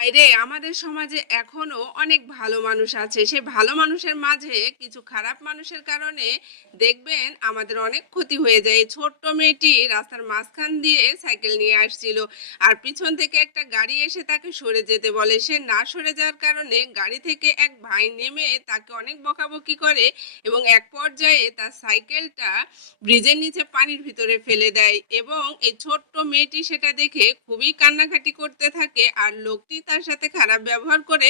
বাইরে আমাদের সমাজে এখনো অনেক ভালো মানুষ আছে। সে ভালো মানুষের মাঝে কিছু খারাপ মানুষের কারণে দেখবেন আমাদের অনেক ক্ষতি হয়ে যায়। এই ছোট্ট মেয়েটি রাস্তার মাঝখান দিয়ে সাইকেল নিয়ে আসছিল। আর পিছন থেকে একটা গাড়ি এসে তাকে সরে যেতে বলে। সে না সরে যাওয়ার কারণে গাড়ি থেকে এক ভাই নেমে তাকে অনেক বকাবকি করে এবং এক পর্যায়ে তার সাইকেলটা ব্রিজের নিচে পানির ভিতরে ফেলে দেয় এবং এই ছোট্ট মেয়েটি সেটা দেখে খুবই কান্নাকাটি করতে থাকে আর লোকটি তার সাথে খারাপ ব্যবহার করে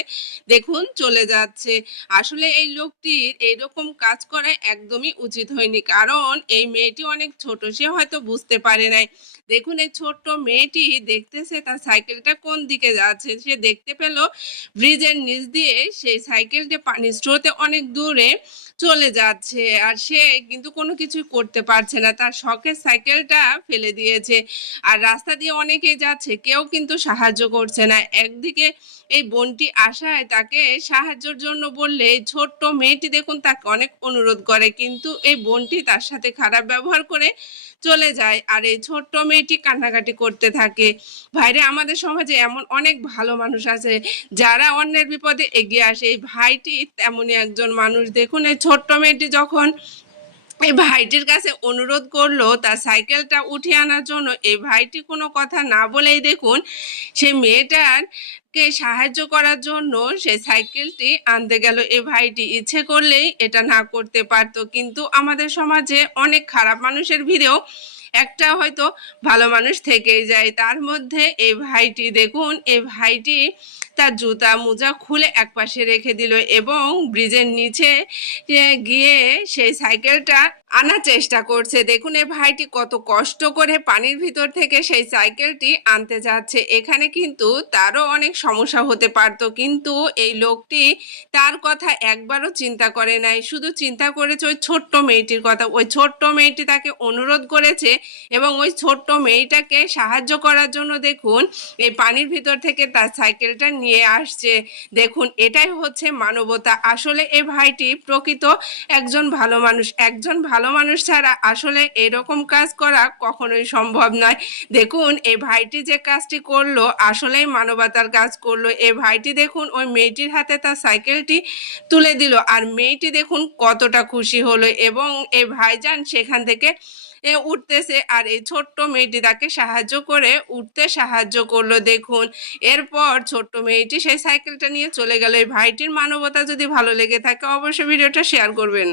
দেখুন চলে যাচ্ছে। আসলে এই লোকটির এইরকম কাজ করা একদমই উচিত হয়নি, কারণ এই মেয়েটি অনেক ছোট, সে হয়তো বুঝতে পারে নাই। দেখুন এই ছোট্ট মেয়েটি দেখতেছে তার সাইকেলটা কোন দিকে যাচ্ছে, সে দেখতে পেল ব্রিজের নিচ দিয়ে সেই সাইকেলটা পানির স্রোতে অনেক দূরে চলে যাচ্ছে আর সে কিন্তু কোনো কিছুই করতে পারছে না, তার শখের সাইকেলটা ফেলে দিয়েছে। আর রাস্তা দিয়ে অনেকেই যাচ্ছে, কেউ কিন্তু সাহায্য করছে না। একদিকে এই বোনটি আসায় তাকে সাহায্যের জন্য বললে এই ছোট্ট মেয়েটি দেখুন তাকে অনেক অনুরোধ করে, কিন্তু এই বোনটি তার সাথে খারাপ ব্যবহার করে চলে যায় আর এই ছোট্ট মেয়েটি কান্নাকাটি করতে থাকে। ভাইরে আমাদের সমাজে এমন অনেক ভালো মানুষ আছে যারা অন্যের বিপদে এগিয়ে আসে। এই ভাইটি তেমনই একজন মানুষ। দেখুন এই ছোট্ট মেয়েটি যখন এই ভাইটির কাছে অনুরোধ করলো তার সাইকেলটা উঠিয়ে আনার জন্য, এই ভাইটি কোনো কথা না বলেই দেখুন সেই মেয়েটার কে সাহায্য করার জন্য সে সাইকেলটি আনতে গেল। এই ভাইটি ইচ্ছে করলেই এটা না করতে পারতো, কিন্তু আমাদের সমাজে অনেক খারাপ মানুষের ভিড়েও একটা হয়তো ভালো মানুষ থেকেই যায়। তার মধ্যে এই ভাইটি দেখুন, এই ভাইটি তার জুতা মোজা খুলে একপাশে রেখে দিল এবং ব্রিজের নিচে গিয়ে সেই সাইকেলটা আনার চেষ্টা করছে। দেখুন এই ভাইটি কত কষ্ট করে পানির ভিতর থেকে সেই সাইকেলটি আনতে যাচ্ছে। এখানে কিন্তু তারও অনেক সমস্যা হতে পারতো, কিন্তু এই লোকটি তার কথা একবারও চিন্তা করে নাই, শুধু চিন্তা করেছে ওই ছোট্ট মেয়েটির কথা। ওই ছোট্ট মেয়েটি তাকে অনুরোধ করেছে এবং ওই ছোট্ট মেয়েটাকে সাহায্য করার জন্য দেখুন এই পানির ভিতর থেকে তার সাইকেলটা নিয়ে আসছে। দেখুন এটাই হচ্ছে মানবতা। আসলে এই ভাইটি প্রকৃত একজন ভালো মানুষ। একজন ভালো মানুষ ছাড়া আসলে এরকম কাজ করা কখনোই সম্ভব নয়। দেখুন এই ভাইটি যে কাজটি করলো আসলেই মানবতার কাজ করলো। এই ভাইটি দেখুন ওই মেয়েটির হাতে তার সাইকেলটি তুলে দিল আর মেয়েটি দেখুন কতটা খুশি হলো এবং এই ভাইজান সেখান থেকে উঠতেছে আর এই ছোট্ট মেয়েটি তাকে সাহায্য করে উঠতে সাহায্য করলো। দেখুন এরপর ছোট্ট মেয়েটি সেই সাইকেলটা নিয়ে চলে গেল। এই ভাইটির মানবতা যদি ভালো লেগে থাকে অবশ্যই ভিডিওটা শেয়ার করবেন।